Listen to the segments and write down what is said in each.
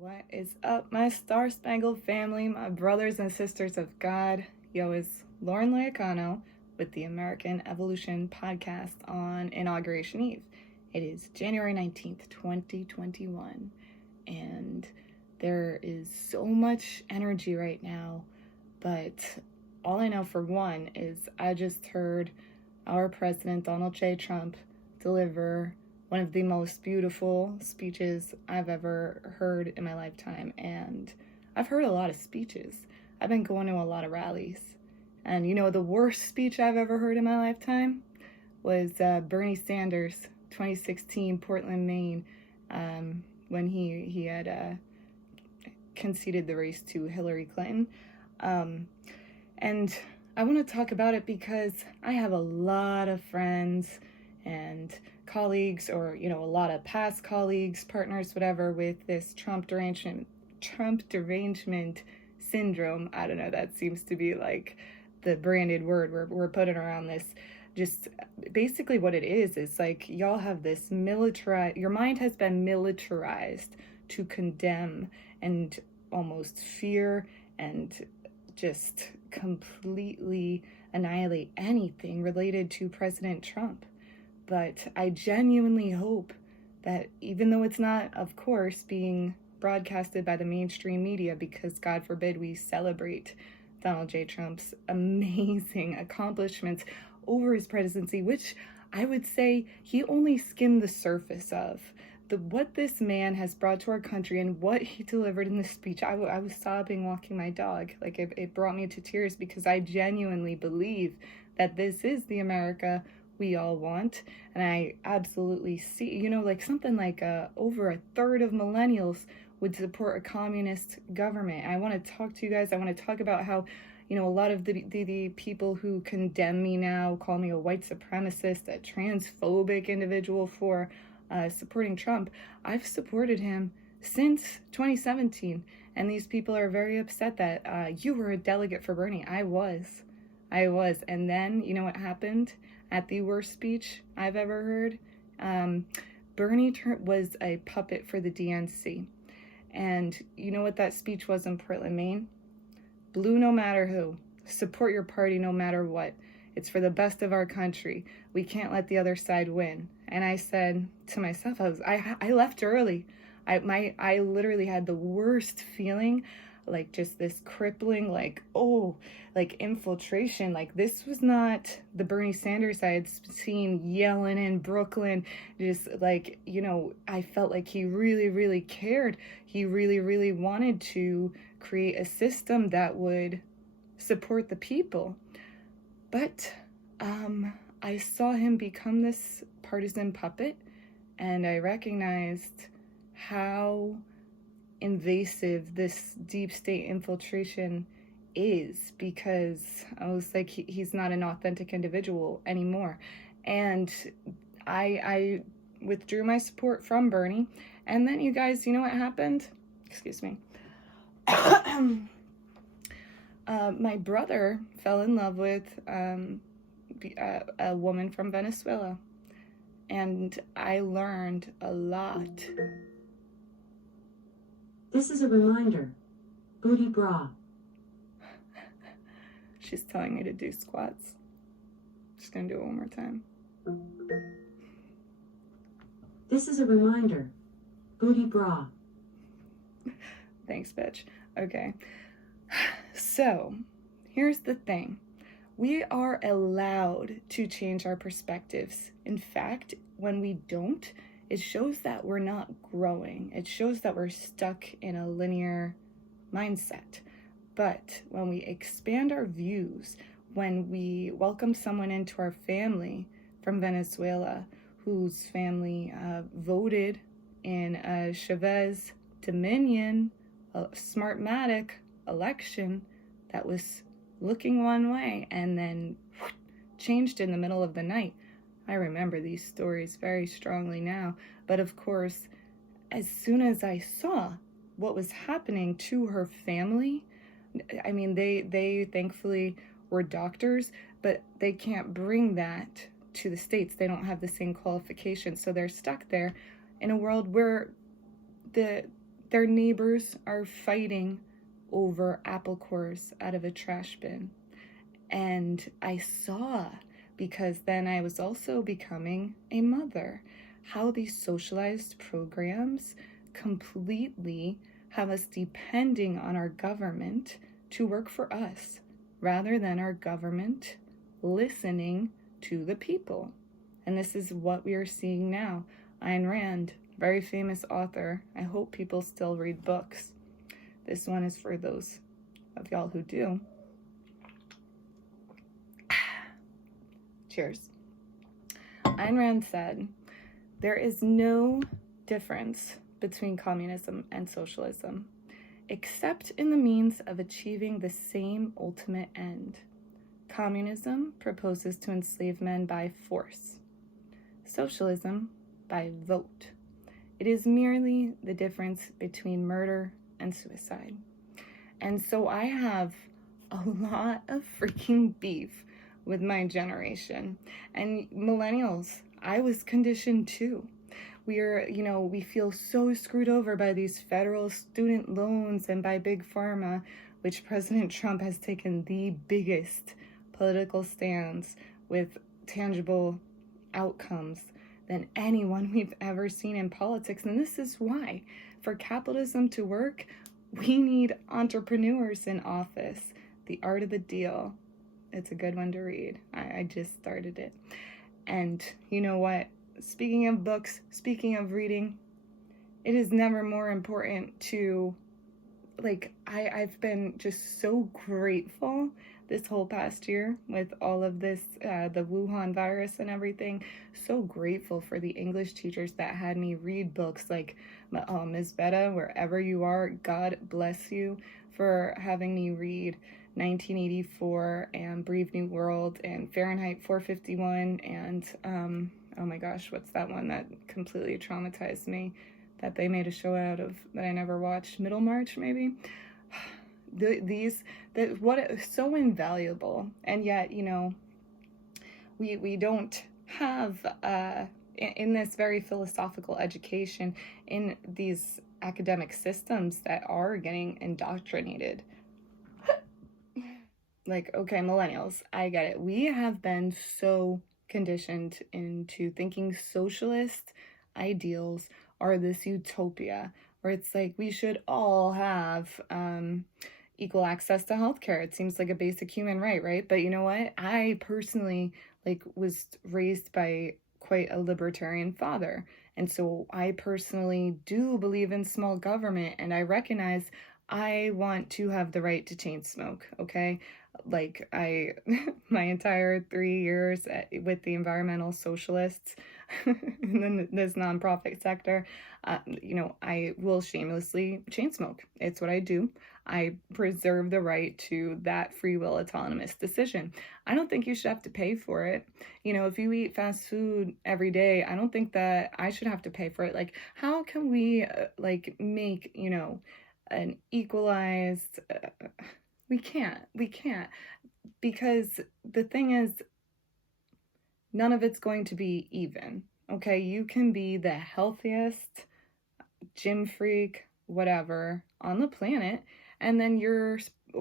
What is up, my star-spangled family, my brothers and sisters of God? Yo, it's Lauren Loyacano with the American Evolution Podcast on Inauguration Eve. It is January 19th, 2021, and there is so much energy right now, but all I know for one is I just heard our president, Donald J. Trump, deliver one of the most beautiful speeches I've ever heard in my lifetime. And I've heard a lot of speeches. I've been going to a lot of rallies. And you know, the worst speech I've ever heard in my lifetime was Bernie Sanders, 2016, Portland, Maine, when he had conceded the race to Hillary Clinton. And I want to talk about it because I have a lot of friends and colleagues, or a lot of past colleagues, partners, whatever, with this Trump derangement syndrome. I don't know, that seems to be like the branded word we're putting around this. Just basically what it is like y'all have this your mind has been militarized to condemn and almost fear and just completely annihilate anything related to President Trump. But I genuinely hope that even though it's not, of course, being broadcasted by the mainstream media, because God forbid we celebrate Donald J. Trump's amazing accomplishments over his presidency, which I would say he only skimmed the surface of. What this man has brought to our country and what he delivered in this speech, I was sobbing walking my dog. Like it brought me to tears, because I genuinely believe that this is the America we all want. And I absolutely see, like something like over a third of millennials would support a communist government. I want to talk to you guys. I want to talk about how, a lot of the people who condemn me now, call me a white supremacist, a transphobic individual for supporting Trump. I've supported him since 2017. And these people are very upset that you were a delegate for Bernie. I was. And then, you know what happened at the worst speech I've ever heard? Bernie was a puppet for the DNC. And you know what that speech was in Portland, Maine? Blue no matter who. Support your party no matter what. It's for the best of our country. We can't let the other side win. And I said to myself, I left early. I literally had the worst feeling, like just this crippling, like infiltration. Like this was not the Bernie Sanders I had seen yelling in Brooklyn. Just like, I felt like he really, really cared. He really, really wanted to create a system that would support the people. But I saw him become this partisan puppet, and I recognized how invasive this deep state infiltration is, because I was like, he's not an authentic individual anymore. And I withdrew my support from Bernie. And then, you guys, you know what happened? Excuse me. My brother fell in love with a woman from Venezuela, and I learned a lot. This is a reminder. Booty bra. She's telling me to do squats. Just gonna do it one more time. This is a reminder. Booty bra. Thanks, bitch. Okay. So, here's the thing. We are allowed to change our perspectives. In fact, when we don't, it shows that we're not growing. It shows that we're stuck in a linear mindset. But when we expand our views, when we welcome someone into our family from Venezuela, whose family voted in a Chavez Dominion, a Smartmatic election that was looking one way and then changed in the middle of the night. I remember these stories very strongly now. But of course, as soon as I saw what was happening to her family, I mean, they thankfully were doctors, but they can't bring that to the States. They don't have the same qualifications. So they're stuck there in a world where Their neighbors are fighting over apple cores out of a trash bin. And I saw, because then I was also becoming a mother, how these socialized programs completely have us depending on our government to work for us rather than our government listening to the people. And this is what we are seeing now. Ayn Rand, very famous author. I hope people still read books. This one is for those of y'all who do. Cheers. Ayn Rand said, "There is no difference between communism and socialism, except in the means of achieving the same ultimate end. Communism proposes to enslave men by force. Socialism by vote. It is merely the difference between murder and suicide." And so I have a lot of freaking beef with my generation. And millennials, I was conditioned too. We feel so screwed over by these federal student loans and by Big Pharma, which President Trump has taken the biggest political stands with tangible outcomes than anyone we've ever seen in politics. And this is why, for capitalism to work, we need entrepreneurs in office. The Art of the Deal. It's a good one to read. I just started it. And you know what? Speaking of books, speaking of reading, it is never more important to, I've been just so grateful this whole past year with all of this, the Wuhan virus and everything. So grateful for the English teachers that had me read books like Ms. Betta, wherever you are, God bless you for having me read 1984 and Brave New World and Fahrenheit 451 and oh my gosh, what's that one that completely traumatized me that they made a show out of that I never watched? Middlemarch, maybe? What is so invaluable, and yet, we don't have in this very philosophical education in these academic systems that are getting indoctrinated. Okay, millennials, I get it. We have been so conditioned into thinking socialist ideals are this utopia where it's like we should all have equal access to healthcare. It seems like a basic human right? But you know what? I personally was raised by quite a libertarian father. And so I personally do believe in small government, and I recognize I want to have the right to chain smoke, okay? My entire 3 years with the environmental socialists in this nonprofit sector, I will shamelessly chain smoke. It's what I do. I preserve the right to that free will autonomous decision. I don't think you should have to pay for it. If you eat fast food every day, I don't think that I should have to pay for it. How can we make, an equalized, we can't, because the thing is, none of it's going to be even, okay? You can be the healthiest gym freak, whatever, on the planet, and then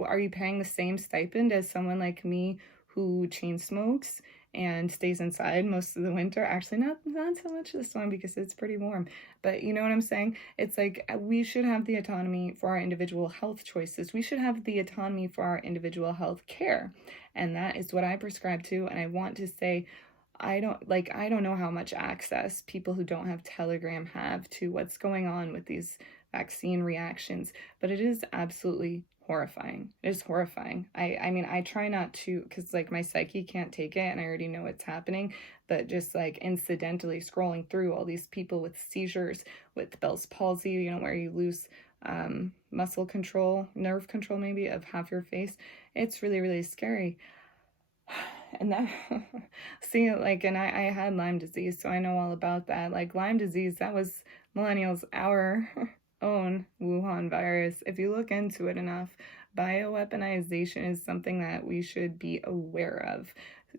are you paying the same stipend as someone like me who chain smokes and stays inside most of the winter? Actually, not so much this one because it's pretty warm, but you know what I'm saying? It's we should have the autonomy for our individual health choices. We should have the autonomy for our individual health care, and that is what I prescribe to. And I want to say, I don't know how much access people who don't have Telegram have to what's going on with these vaccine reactions, but it is absolutely horrifying. It is horrifying. I mean, I try not to, because my psyche can't take it and I already know what's happening, but just incidentally scrolling through all these people with seizures, with Bell's palsy, where you lose muscle control, nerve control maybe of half your face. It's really, really scary. And that, and I had Lyme disease, so I know all about that. Lyme disease, that was millennials, our own Wuhan virus. If you look into it enough, bioweaponization is something that we should be aware of.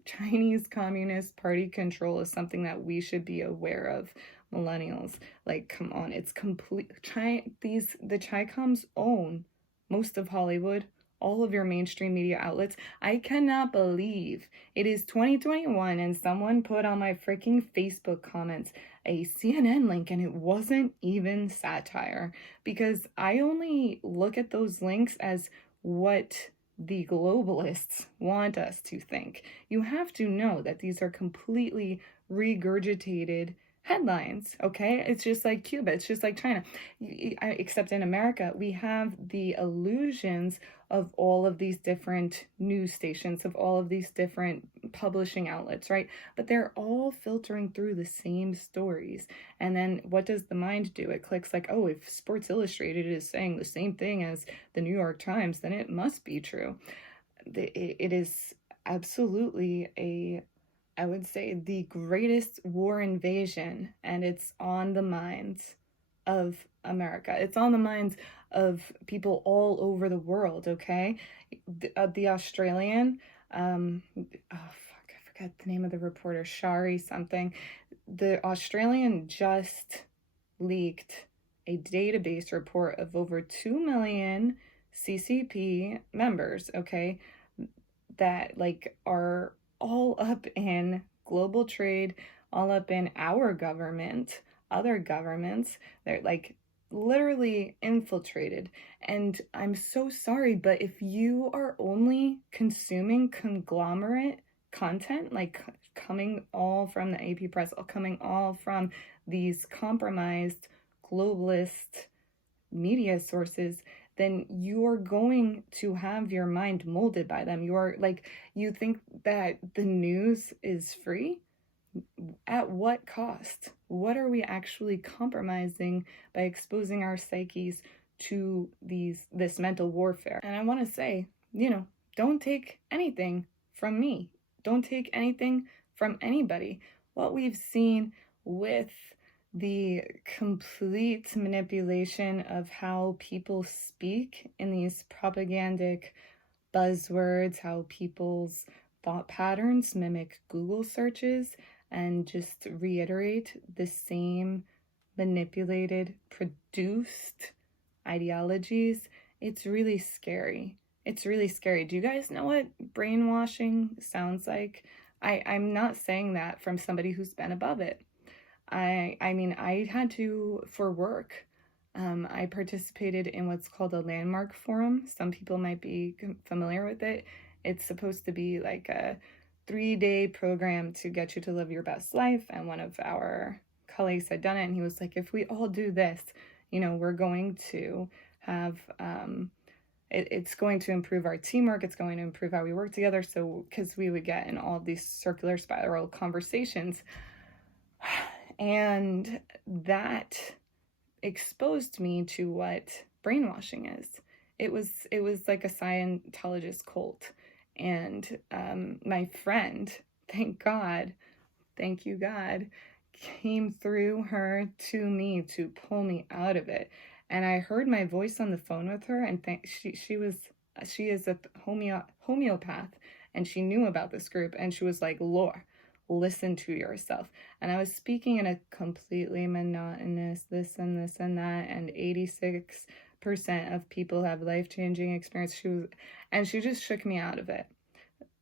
Chinese Communist Party control is something that we should be aware of. millennials. Like, come on, it's complete. The Chi-Coms own most of Hollywood, all of your mainstream media outlets. I cannot believe it is 2021 and someone put on my freaking Facebook comments a CNN link and it wasn't even satire, because I only look at those links as what the globalists want us to think. You have to know that these are completely regurgitated headlines, okay? It's just like Cuba, it's just like China. Except in America, we have the illusions of all of these different news stations, of all of these different publishing outlets, right? But they're all filtering through the same stories. And then what does the mind do? It clicks like, oh, if Sports Illustrated is saying the same thing as the New York Times, then it must be true. It is absolutely I would say, the greatest war invasion, and it's on the minds of America. It's on the minds of people all over the world, okay? The Australian, oh fuck, I forget the name of the reporter, Shari something. The Australian just leaked a database report of over 2 million CCP members, okay, that like are all up in global trade, all up in our government, other governments. They're like literally infiltrated. And I'm so sorry, but if you are only consuming conglomerate content, like coming all from the AP press, coming all from these compromised globalist media sources, then you're going to have your mind molded by them. You're like, you think that the news is free? At what cost? What are we actually compromising by exposing our psyches to this mental warfare? And I want to say, don't take anything from me. Don't take anything from anybody. What we've seen with the complete manipulation of how people speak in these propagandic buzzwords, how people's thought patterns mimic Google searches and just reiterate the same manipulated, produced ideologies. It's really scary. It's really scary. Do you guys know what brainwashing sounds like? I'm not saying that from somebody who's been above it. I mean, I had to, for work, I participated in what's called a landmark forum. Some people might be familiar with it. It's supposed to be like a 3-day program to get you to live your best life. And one of our colleagues had done it, and he was like, if we all do this, we're going to have, it's going to improve our teamwork. It's going to improve how we work together. So, because we would get in all of these circular spiral conversations. And that exposed me to what brainwashing is. It was like a Scientologist cult. And my friend, thank you God, came through her to me to pull me out of it. And I heard my voice on the phone with her, and she is a homeopath, and she knew about this group, and she was like, Laura, listen to yourself. And I was speaking in a completely monotonous this and this and that, and 86% of people have life-changing experience. She just shook me out of it.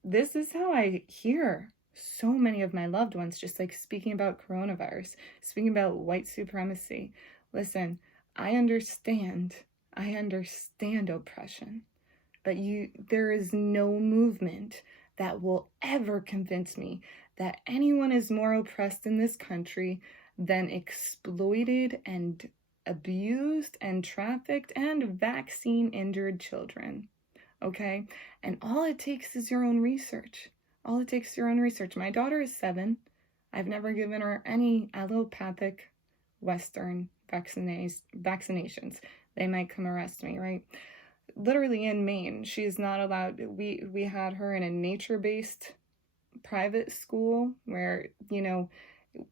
This is how I hear so many of my loved ones just like speaking about coronavirus, speaking about white supremacy. Listen, I understand oppression, but there is no movement that will ever convince me that anyone is more oppressed in this country than exploited and abused and trafficked and vaccine-injured children, okay? And all it takes is your own research. All it takes is your own research. My daughter is 7. I've never given her any allopathic Western vaccinations. They might come arrest me, right? Literally in Maine, she's not allowed. We had her in a nature-based private school where,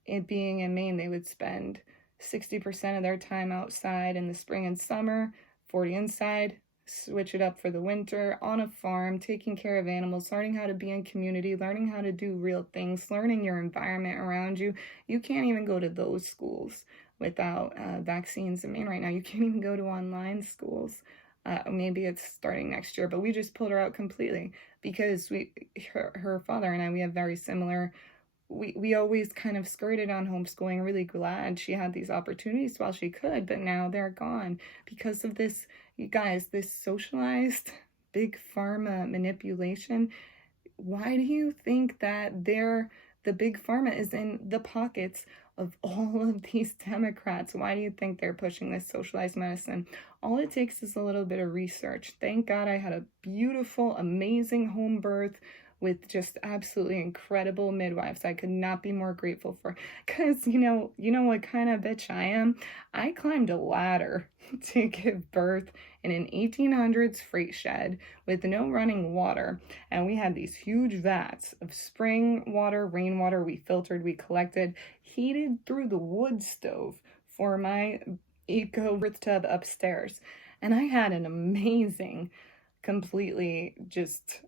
it being in Maine, they would spend 60% of their time outside in the spring and summer, 40 inside, switch it up for the winter on a farm, taking care of animals, learning how to be in community, learning how to do real things, learning your environment around you. You can't even go to those schools without vaccines. I mean, right now, you can't even go to online schools. Maybe it's starting next year, but we just pulled her out completely because her father and I, we have very similar. We always kind of skirted on homeschooling. Really glad she had these opportunities while she could, but now they're gone because of this, you guys, this socialized big pharma manipulation. Why do you think that the big pharma is in the pockets of all of these Democrats? Why do you think they're pushing this socialized medicine? All it takes is a little bit of research. Thank God I had a beautiful, amazing home birth with just absolutely incredible midwives. I could not be more grateful for, because you know what kind of bitch I am? I climbed a ladder to give birth in an 1800s freight shed with no running water. And we had these huge vats of spring water, rainwater. We filtered, we collected, heated through the wood stove for my eco birth tub upstairs. And I had an amazing, completely just,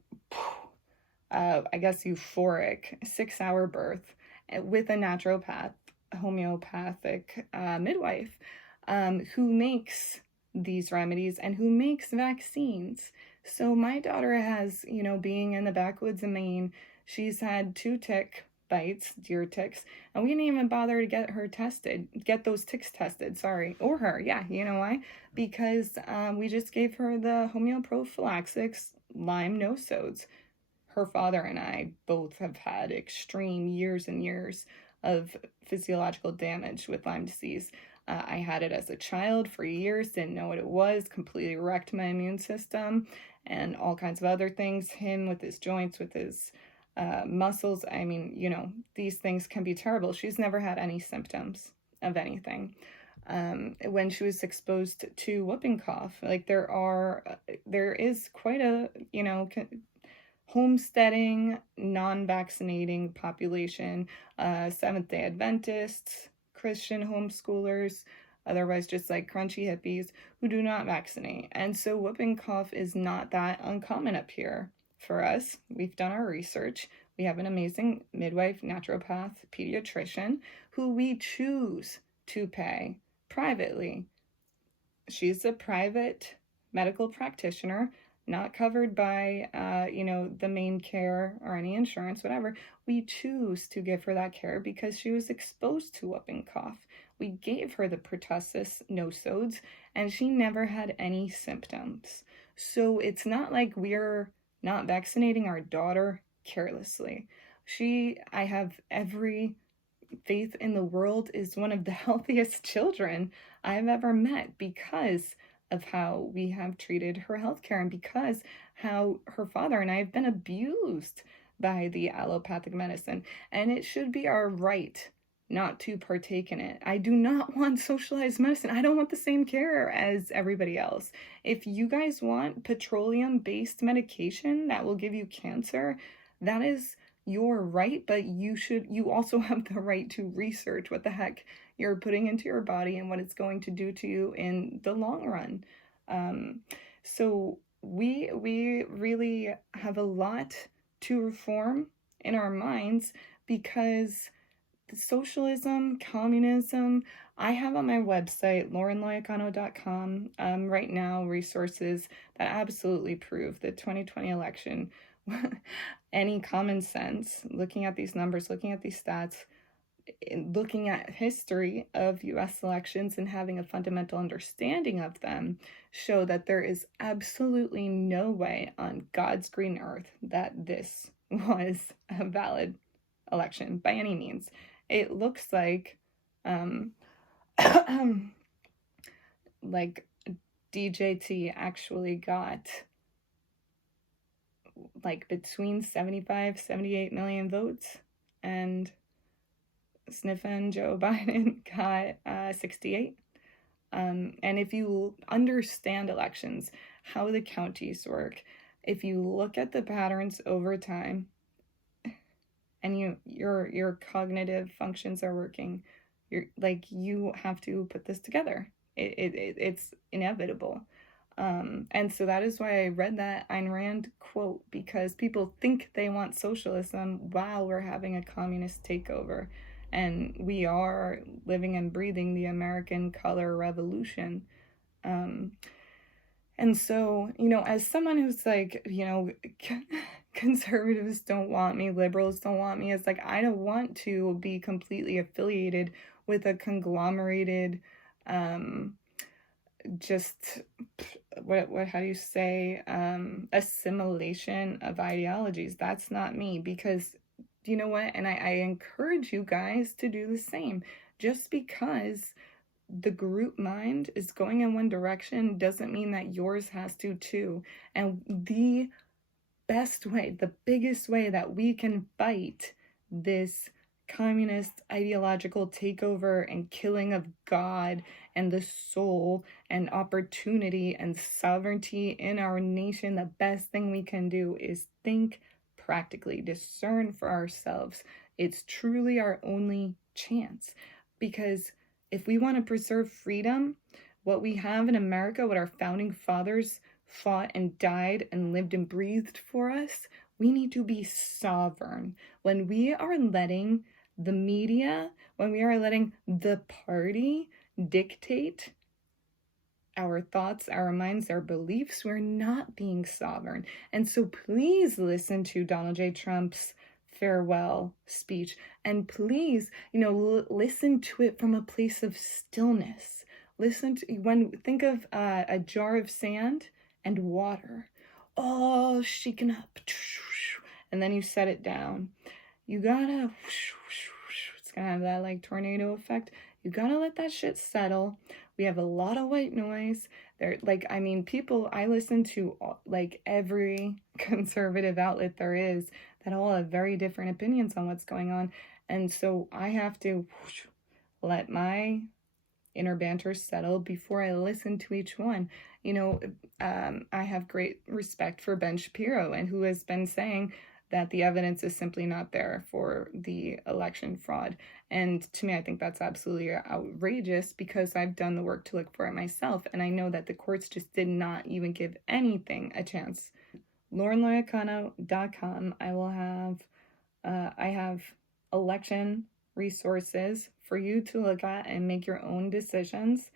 I guess, euphoric 6-hour birth with a naturopath, homeopathic midwife who makes these remedies and who makes vaccines. So my daughter has, being in the backwoods of Maine, she's had 2 tick bites, deer ticks, and we didn't even bother to get those ticks tested, sorry, or her. Yeah, you know why? Because we just gave her the homeoprophylaxis Lyme no-sodes. Her father and I both have had extreme years and years of physiological damage with Lyme disease. I had it as a child for years, didn't know what it was, completely wrecked my immune system and all kinds of other things. Him with his joints, with his muscles. I mean, these things can be terrible. She's never had any symptoms of anything. When she was exposed to whooping cough, like there is quite a, homesteading, non-vaccinating population, Seventh-day Adventists, Christian homeschoolers, otherwise just like crunchy hippies who do not vaccinate. And so whooping cough is not that uncommon up here for us. We've done our research. We have an amazing midwife, naturopath, pediatrician who we choose to pay privately. She's a private medical practitioner, not covered by, the main care or any insurance, whatever. We choose to give her that care because she was exposed to whooping cough. We gave her the pertussis no-sodes, and she never had any symptoms. So it's not like we're not vaccinating our daughter carelessly. I have every faith in the world, is one of the healthiest children I've ever met because of how we have treated her healthcare and because how her father and I have been abused by the allopathic medicine. And it should be our right not to partake in it. I do not want socialized medicine. I don't want the same care as everybody else. If you guys want petroleum-based medication that will give you cancer, that is your right, but you also have the right to research what the heck you're putting into your body and what it's going to do to you in the long run. So we really have a lot to reform in our minds because the socialism, communism, I have on my website, laurenloyacano.com, right now, resources that absolutely prove the 2020 election. Any common sense, looking at these numbers, looking at these stats, looking at history of US elections and having a fundamental understanding of them, show that there is absolutely no way on God's green earth that this was a valid election by any means. It looks like like DJT actually got like between 78 million votes, and Sniffin Joe Biden got 68. And if you understand elections, how the counties work, if you look at the patterns over time, and your cognitive functions are working, you have to put this together. It's inevitable. And so that is why I read that Ayn Rand quote, because people think they want socialism while we're having a communist takeover. And we are living and breathing the American color revolution. Um, and so, as someone who's like, conservatives don't want me, liberals don't want me, it's like, I don't want to be completely affiliated with a conglomerated, just what how do you say, assimilation of ideologies. That's not me, because you know what, and I encourage you guys to do the same. Just because the group mind is going in one direction doesn't mean that yours has to too. And the best way, the biggest way that we can fight this communist ideological takeover and killing of God and the soul and opportunity and sovereignty in our nation, the best thing we can do is think practically, discern for ourselves. It's truly our only chance, because if we want to preserve freedom, what we have in America, what our founding fathers fought and died and lived and breathed for us, we need to be sovereign. When we are letting the media, when we are letting the party dictate our thoughts, our minds, our beliefs, we're not being sovereign. And so please listen to Donald J. Trump's farewell speech, and please, listen to it from a place of stillness. Think of a jar of sand and water, all shaken up, and then you set it down. You gotta, it's gonna have that like tornado effect. You gotta let that shit settle. We have a lot of white noise. People, I listen to like every conservative outlet there is that all have very different opinions on what's going on. And so I have to let my inner banter settle before I listen to each one. I have great respect for Ben Shapiro, and who has been saying that the evidence is simply not there for the election fraud. And to me, I think that's absolutely outrageous, because I've done the work to look for it myself, and I know that the courts just did not even give anything a chance. LaurenLoyacano.com. I have election resources for you to look at and make your own decisions.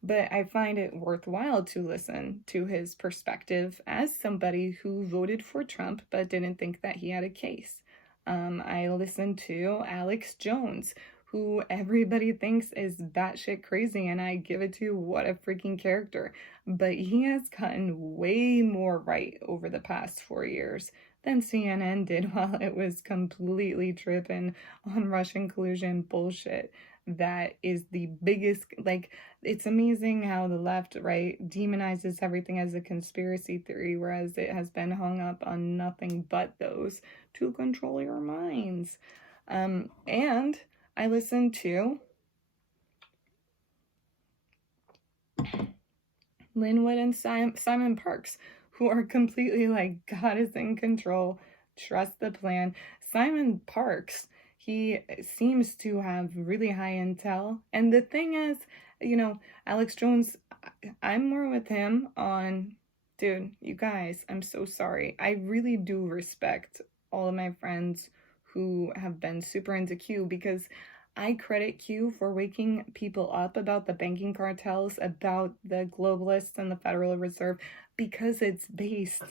But I find it worthwhile to listen to his perspective as somebody who voted for Trump but didn't think that he had a case. I listened to Alex Jones, who everybody thinks is batshit crazy, and I give it to what a freaking character. But he has gotten way more right over the past 4 years than CNN did while it was completely tripping on Russian collusion bullshit. That is the biggest, it's amazing how the left, right, demonizes everything as a conspiracy theory, whereas it has been hung up on nothing but those to control your minds. And I listened to Linwood and Simon Parks, who are completely like, God is in control, trust the plan. Simon Parks, he seems to have really high intel. And the thing is, Alex Jones, I'm more with him on, dude, you guys, I'm so sorry. I really do respect all of my friends who have been super into Q, because I credit Q for waking people up about the banking cartels, about the globalists and the Federal Reserve, because it's based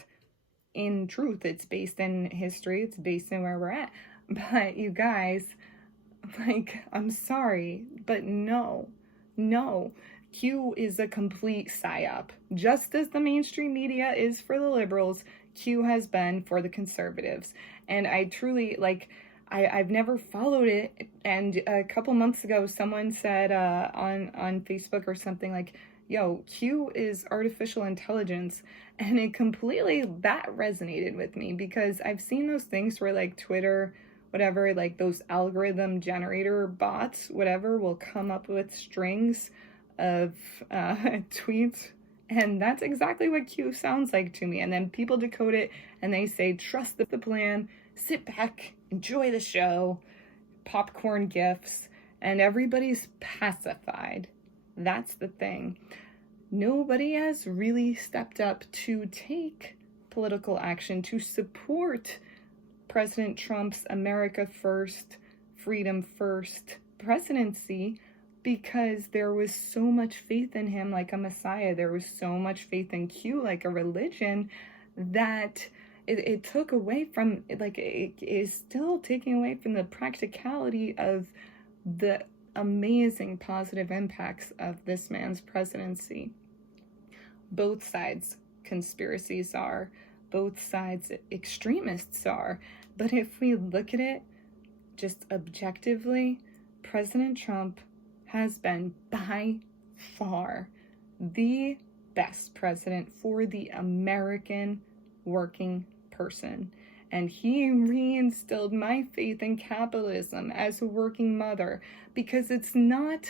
in truth, it's based in history, it's based in where we're at. But you guys, I'm sorry, but no, Q is a complete psyop. Just as the mainstream media is for the liberals, Q has been for the conservatives. And I truly, I've never followed it. And a couple months ago, someone said on Facebook or something like, yo, Q is artificial intelligence. And it completely, that resonated with me, because I've seen those things where Twitter, whatever, those algorithm generator bots, whatever, will come up with strings of tweets. And that's exactly what Q sounds like to me. And then people decode it and they say, trust the plan, sit back, enjoy the show, popcorn gifts, and everybody's pacified. That's the thing. nobody has really stepped up to take political action to support President Trump's America First, Freedom First presidency, because there was so much faith in him like a messiah. There was so much faith in Q like a religion that it took away from, like, it is still taking away from the practicality of the amazing positive impacts of this man's presidency. Both sides conspiracies are, both sides extremists are, but if we look at it just objectively, President Trump has been by far the best president for the American working person. And he reinstilled my faith in capitalism as a working mother, because it's not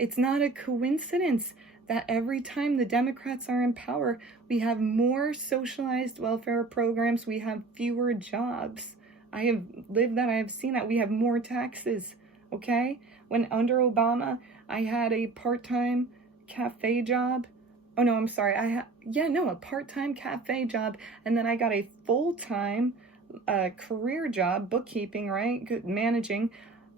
a coincidence that every time the Democrats are in power, we have more socialized welfare programs, we have fewer jobs. I have lived that, I have seen that. We have more taxes, okay? When under Obama, I had a part-time cafe job. Oh no, I'm sorry. A part-time cafe job, and then I got a full-time career job, bookkeeping, right? Managing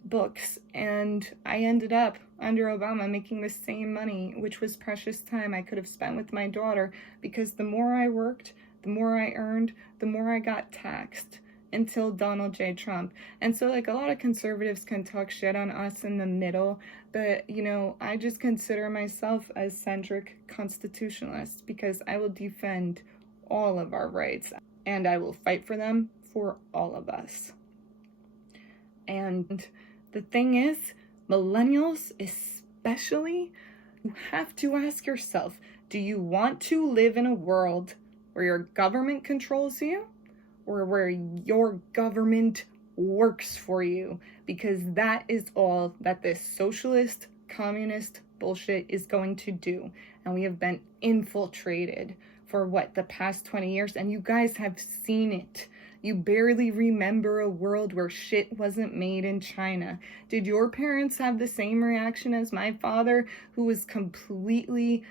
books, and I ended up under Obama making the same money, which was precious time I could have spent with my daughter, because the more I worked, the more I earned, the more I got taxed, until Donald J. Trump. And so, like, a lot of conservatives can talk shit on us in the middle, but, you know, I just consider myself a centric constitutionalist, because I will defend all of our rights, and I will fight for them for all of us. And the thing is, millennials especially, you have to ask yourself, do you want to live in a world where your government controls you, or where your government works for you? Because that is all that this socialist, communist bullshit is going to do. And we have been infiltrated for the past 20 years, and you guys have seen it. You barely remember a world where shit wasn't made in China. Did your parents have the same reaction as my father, who was completely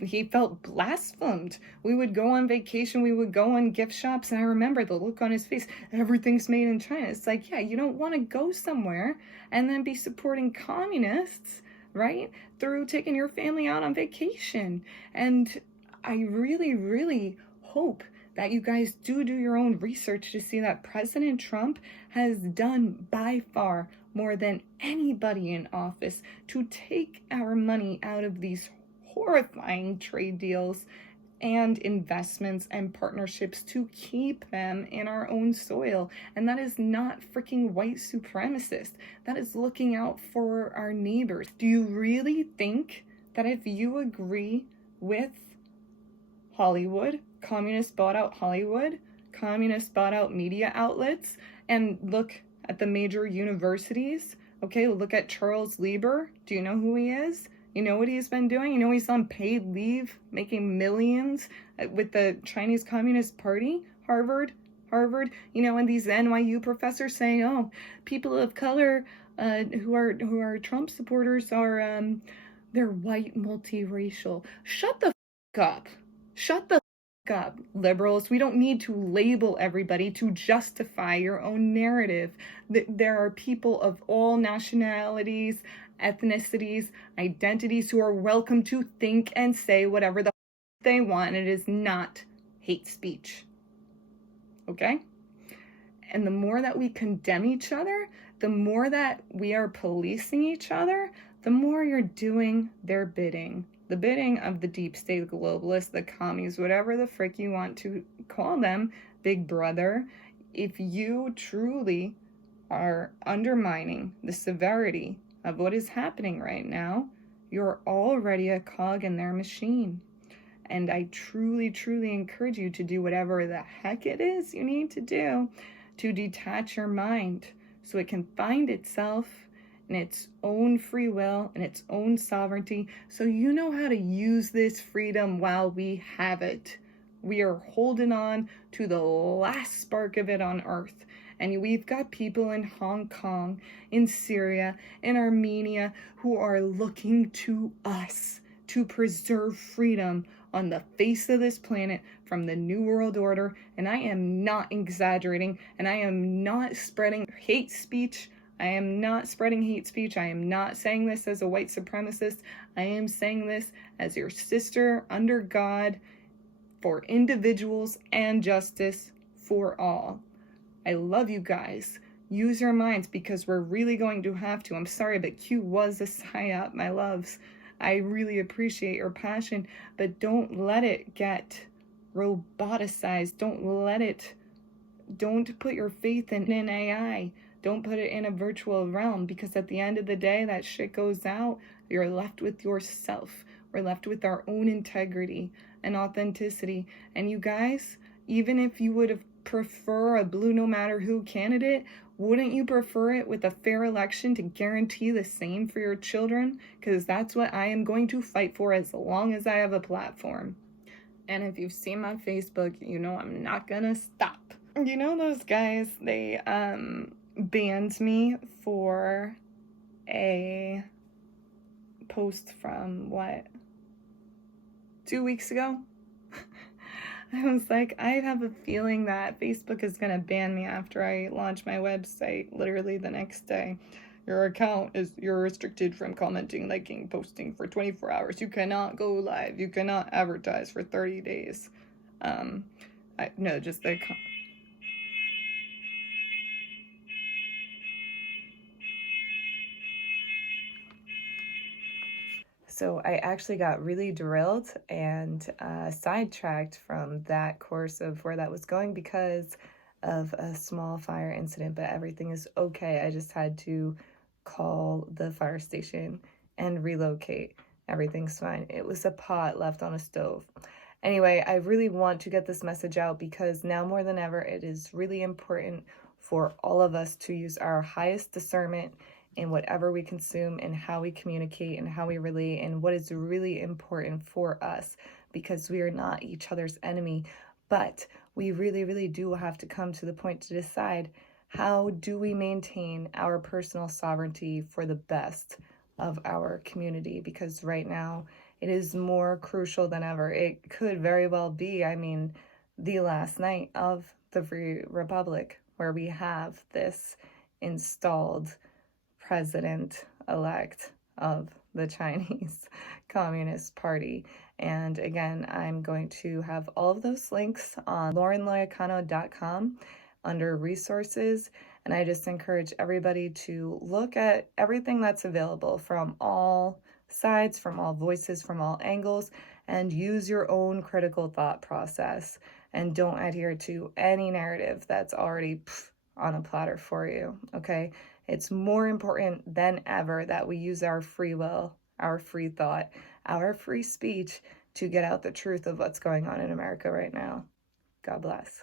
he felt blasphemed? We would go on vacation, we would go on gift shops, and I remember the look on his face, everything's made in China. It's like, yeah, you don't want to go somewhere and then be supporting communists, right, through taking your family out on vacation. And I really, really hope that you guys do your own research to see that President Trump has done by far more than anybody in office to take our money out of these horrifying trade deals and investments and partnerships to keep them in our own soil. And that is not freaking white supremacist. That is looking out for our neighbors. Do you really think that if you agree with Hollywood, communists bought out Hollywood, communists bought out media outlets, and look at the major universities, okay, look at Charles Lieber. Do you know who he is? You know what he's been doing? You know he's on paid leave, making millions with the Chinese Communist Party, Harvard, you know, and these NYU professors saying, oh, people of color who are Trump supporters are, they're white, multiracial. Shut the f*** up. Shut the f*** up, liberals. We don't need to label everybody to justify your own narrative. There are people of all nationalities, ethnicities, identities who are welcome to think and say whatever the f*** they want, and it is not hate speech. Okay? And the more that we condemn each other, the more that we are policing each other, the more you're doing their bidding. The bidding of the deep state globalists, the commies, whatever the frick you want to call them, Big Brother. If you truly are undermining the severity of what is happening right now, you're already a cog in their machine. And I truly, truly encourage you to do whatever the heck it is you need to do to detach your mind so it can find itself in its own free will and its own sovereignty, so you know how to use this freedom while we have it. We are holding on to the last spark of it on earth, And we've got people in Hong Kong, in Syria, in Armenia who are looking to us to preserve freedom on the face of this planet from the New World Order. And I am not exaggerating, and I am not spreading hate speech. I am not spreading hate speech. I am not saying this as a white supremacist. I am saying this as your sister under God, for individuals and justice for all. I love you guys. Use your minds, because we're really going to have to. I'm sorry, but Q was a psyop, my loves. I really appreciate your passion, but don't let it get roboticized. Don't put your faith in an AI. Don't put it in a virtual realm, because at the end of the day, that shit goes out. You're left with yourself. We're left with our own integrity and authenticity. And you guys, even if you would have prefer a blue no matter who candidate, wouldn't you prefer it with a fair election to guarantee the same for your children? Because that's what I am going to fight for as long as I have a platform. And if you've seen my Facebook, you know I'm not gonna stop. You know those guys, they banned me for a post from 2 weeks ago? I was like, I have a feeling that Facebook is going to ban me after I launch my website literally the next day. You're restricted from commenting, liking, posting for 24 hours. You cannot go live. You cannot advertise for 30 days. So I actually got really drilled and sidetracked from that course of where that was going because of a small fire incident, but everything is okay. I just had to call the fire station and relocate. Everything's fine. It was a pot left on a stove. Anyway, I really want to get this message out because now more than ever, it is really important for all of us to use our highest discernment in whatever we consume and how we communicate and how we relate and what is really important for us, because we are not each other's enemy. But we really, really do have to come to the point to decide, how do we maintain our personal sovereignty for the best of our community? Because right now it is more crucial than ever. It could very well be, the last night of the Free Republic, where we have this installed president-elect of the Chinese Communist Party. And again, I'm going to have all of those links on laurenloyacano.com under resources. And I just encourage everybody to look at everything that's available from all sides, from all voices, from all angles, and use your own critical thought process. And don't adhere to any narrative that's already on a platter for you, okay? It's more important than ever that we use our free will, our free thought, our free speech to get out the truth of what's going on in America right now. God bless.